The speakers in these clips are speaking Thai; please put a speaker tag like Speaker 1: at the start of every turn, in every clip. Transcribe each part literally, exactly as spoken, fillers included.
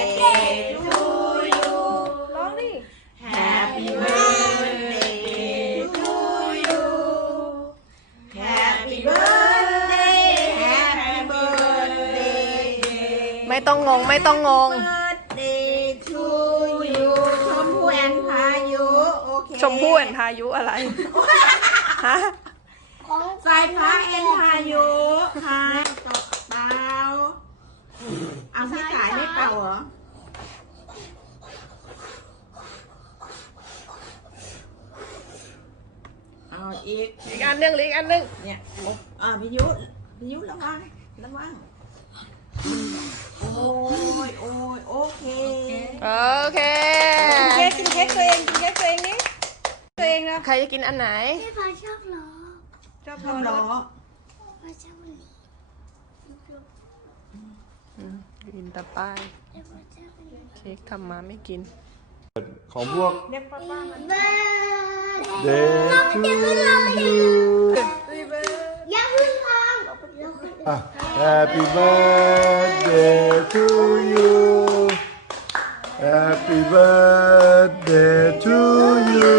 Speaker 1: birthday to you
Speaker 2: ร้องดิ
Speaker 1: Happy birthday to you Happy birthday Happy birthday
Speaker 2: ไม่ต้องงงไม่ต้องงง
Speaker 1: birthday to you ชมพู่แอนพายุโอเค
Speaker 2: ชมพู่แอนพายุอะไร ฮะ
Speaker 1: สายฟ้าแอนพายุค่ะต่อเปล่าเอาพี่กายไม่เป่าเหรอเอาอีก
Speaker 2: อีกอันหนึงอีกอันหนึง
Speaker 1: เนี่ยอ่าพิยุพิยุระวังระวังโอ้ยโอ้ยโอเค
Speaker 2: โอเค
Speaker 3: เค้กกินเค้กตัวเองกินเค้กตัวเองนี่ตัวเองนะ
Speaker 2: ใครจะกินอันไหน
Speaker 4: พี่พาชอบล้อ
Speaker 3: ชอบ
Speaker 1: ทำล้อ
Speaker 4: พาชอบวันนี้
Speaker 2: อืมกินแต่ป้าย
Speaker 4: พี่พาชอบวันนี้
Speaker 2: เค้กทำมาไม่กิน
Speaker 5: ของพวก
Speaker 3: เรียกป้าป้ามัน
Speaker 4: เบิร์ด
Speaker 5: Day to you
Speaker 4: อย่าเพึ่งร้อง
Speaker 5: อ่ะ Happy birthday to you Happy birthday to you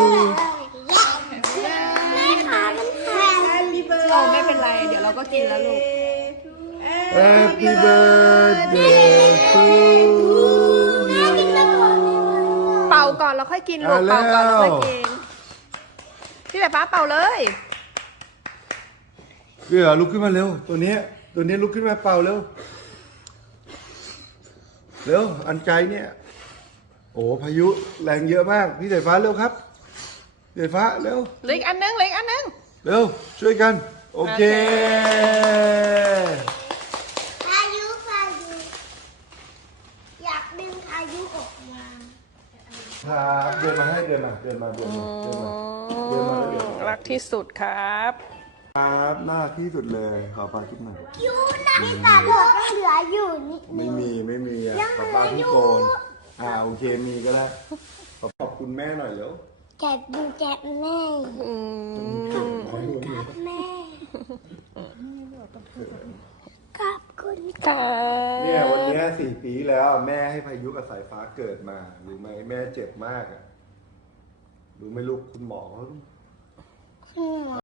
Speaker 4: แม่ขามันแข็ง
Speaker 2: โอ้ไม่เป็นไร เดี๋ยวเราก็กินแล้วลูก
Speaker 5: Happy birthday to
Speaker 4: แม่
Speaker 5: you
Speaker 4: กินมาก่อน
Speaker 2: เป่าก่อนแล้วค่อยกินลูก
Speaker 5: อ่ะ
Speaker 2: เป่าก่อนแล้วค่อย
Speaker 5: แล้ว
Speaker 2: กิน พี่แต่ป้าเป่าเลย
Speaker 5: เดี๋ยวลุกขึ้นมาเร็ว ตัวนี้ ตัวนี้ลุกขึ้นมาเป่าเร็ว เร็ว อันใจเนี่ย โอ้พายุแรงเยอะมาก พี่สายฟ้าเร็วครับสายฟ้าเร็ว
Speaker 2: เหล็กอันหนึงเหล็กอันหนึง
Speaker 5: เร็ว ช่วยกัน โอเค
Speaker 4: พายุพายุอยากดึงพายุออกมา
Speaker 5: ครับเดินมาให้เดินมาเดินมาเดินมาเดินมาเดินมาแล้วเดี๋ยว
Speaker 2: รักที่สุดครับ
Speaker 5: ครับน่ารักที่สุดเลยขอปลาคลิปหน่อย
Speaker 4: ยูนะพี่ตาเธอเหลืออยู่นิดนึ
Speaker 5: ไม่
Speaker 4: ง
Speaker 5: มีไม่มีอ่ะ
Speaker 4: ยัง
Speaker 5: ปลา
Speaker 4: เหลื
Speaker 5: ปลา
Speaker 4: อ
Speaker 5: ที่
Speaker 4: อยู่
Speaker 5: โกนอ่าโอเคมีก็ได้ขอบคุณแม่หน่อยเร็ว
Speaker 4: แจกดูแจกแม่
Speaker 2: อืม
Speaker 4: แม่ขอบคุณ
Speaker 2: ค่ะ
Speaker 5: เนี่ยวันเนี้ยสี่ปีแล้วแม่ให้พายุกับสายฟ้าเกิดมารู้ไหมแม่เจ็บมากอ่ะรู้ไหมลูกคุณหมอเขา
Speaker 4: คุณหมอ